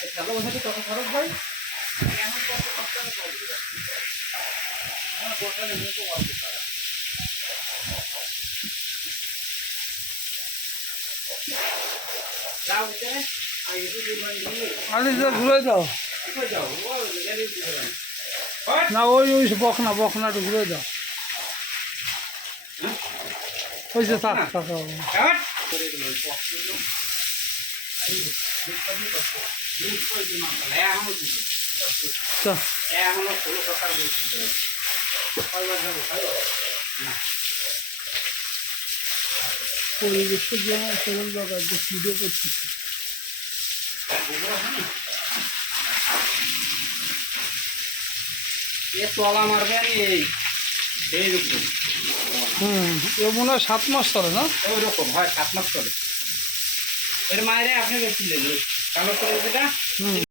খেলা বসাতে কত খরচ ভাই? এখন কত কষ্ট করে আমার দোকানে নিয়ে তো অল্প টাকা। যাও ভিতরে আর একটু দূর নিয়ে আরে যা ঘুরে দাও কোথায় যাও? ও গেলে দিতে না, ওই বখনাটা ঘুরে দাও। ওই যে থাক থাক কাট করে দিল কষ্টগুলো এই দুধটাই কষ্ট দুধ কই দিন মাথায় এখনো দিতে চল এখনো 16 টাকা বলছি কয়বার যাবো ভাই না পরিবেশটা যেমন সরল বাগার যে ভিডিও করতেছে। এ তলা মারবে আমি এই রকম এ মনে হয় 7 মাস চলে না? ওই রকম হয় 7 মাস চলে এর মায়েরে আপনি বেশি নেন কালো করে যেটা